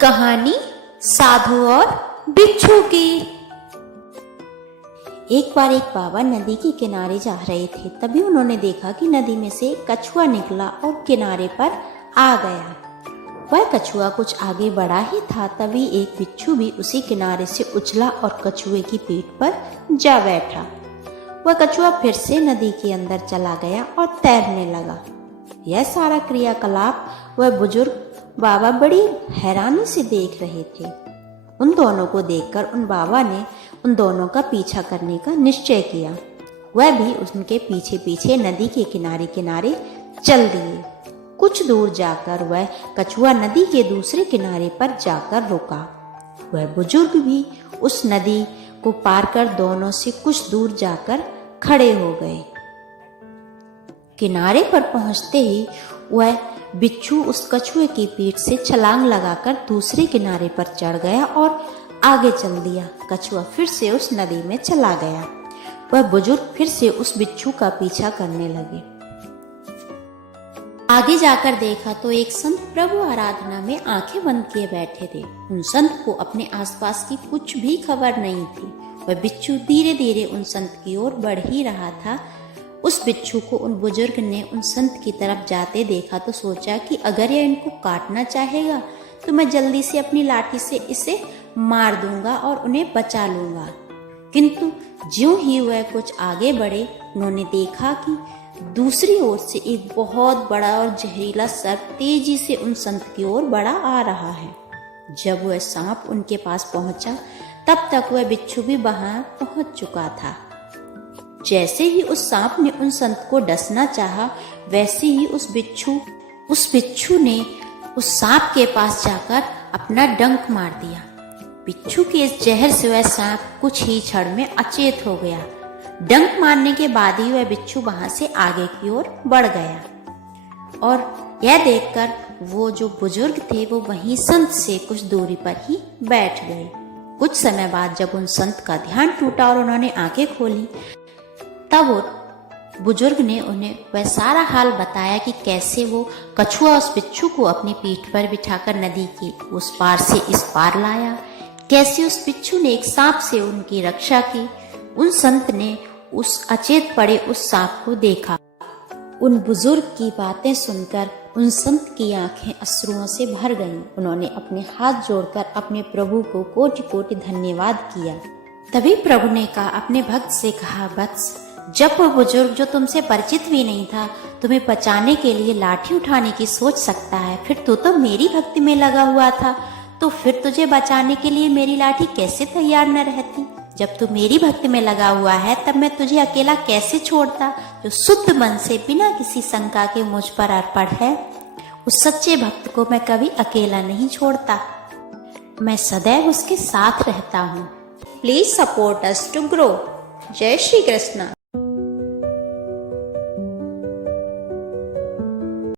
कहानी साधु और बिच्छू की। एक बार एक बाबा नदी के किनारे जा रहे थे। तभी उन्होंने देखा कि नदी में से एक कछुआ निकला और किनारे पर आ गया। वह कछुआ कुछ आगे बढ़ा ही था, तभी एक बिच्छू भी उसी किनारे से उछला और कछुए की पीठ पर जा बैठा। वह कछुआ फिर से नदी के अंदर चला गया और तैरने लगा। यह सारा क्रियाकलाप वह बुजुर्ग बाबा बड़ी हैरानी से देख रहे थे। उन दोनों को देखकर उन बाबा ने उन दोनों का पीछा करने का निश्चय किया। वह भी उनके पीछे पीछे नदी के किनारे किनारे चल दिए। कुछ दूर जाकर वह कछुआ नदी के दूसरे किनारे पर जाकर रुका। वह बुजुर्ग भी उस नदी को पार कर दोनों से कुछ दूर जाकर खड़े हो गए। किनारे पर पहुंचते ही वह बिच्छू उस कछुए की पीठ से छलांग लगाकर दूसरे किनारे पर चढ़ गया और आगे चल दिया। कछुआ फिर से उस नदी में चला गया। वह बुजुर्ग फिर से उस बिच्छू का पीछा करने लगे। आगे जाकर देखा तो एक संत प्रभु आराधना में आंखें बंद किए बैठे थे। उन संत को अपने आसपास की कुछ भी खबर नहीं थी। वह बिच्छू धीरे धीरे उन संत की ओर बढ़ ही रहा था। उस बिच्छू को उन बुजुर्ग ने उन संत की तरफ जाते देखा तो सोचा कि अगर यह इनको काटना चाहेगा तो मैं जल्दी से अपनी लाठी से इसे मार दूंगा और उन्हें बचा लूंगा। किंतु ज्यों ही वह कुछ आगे बढ़े, उन्होंने देखा कि दूसरी ओर से एक बहुत बड़ा और जहरीला सर्प तेजी से उन संत की ओर बढ़ा आ रहा है। जब वह सांप उनके पास पहुंचा, तब तक वह बिच्छू भी वहां पहुंच चुका था। जैसे ही उस सांप ने उन संत को डसना चाहा, वैसे ही उस बिच्छू ने उस सांप के पास जाकर अपना डंक मार दिया। बिच्छू के इस जहर से वह सांप कुछ ही क्षण में अचेत हो गया। डंक मारने के बाद ही वह बिच्छू वहां से आगे की ओर बढ़ गया और यह देखकर वो जो बुजुर्ग थे वो वहीं संत से कुछ दूरी पर ही बैठ गए। कुछ समय बाद जब उन संत का ध्यान टूटा और उन्होंने आंखें खोली, तब बुजुर्ग ने उन्हें वह सारा हाल बताया कि कैसे वो कछुआ उस बिच्छू को अपनी पीठ पर बिठाकर नदी के उस पार से इस पार लाया, कैसे उस बिच्छू ने एक सांप से उनकी रक्षा की। उन संत ने उस अचेत पड़े उस सांप को देखा। उन बुजुर्ग की बातें सुनकर उन संत की आंखें अश्रुओं से भर गईं। उन्होंने अपने हाथ जोड़कर अपने प्रभु को कोटि कोटि धन्यवाद किया। तभी प्रभु ने कहा, अपने भक्त से कहा, वत्स, जब वो बुजुर्ग जो तुमसे परिचित भी नहीं था तुम्हें बचाने के लिए लाठी उठाने की सोच सकता है, फिर तू तो मेरी भक्ति में लगा हुआ था, तो फिर तुझे बचाने के लिए मेरी लाठी कैसे तैयार न रहती? जब तू मेरी भक्ति में लगा हुआ है तब मैं तुझे अकेला कैसे छोड़ता? जो शुद्ध मन से बिना किसी शंका के मुझ पर अर्पण है, उस सच्चे भक्त को मैं कभी अकेला नहीं छोड़ता। मैं सदैव उसके साथ रहता हूँ। Please support us to grow. जय श्री कृष्ण।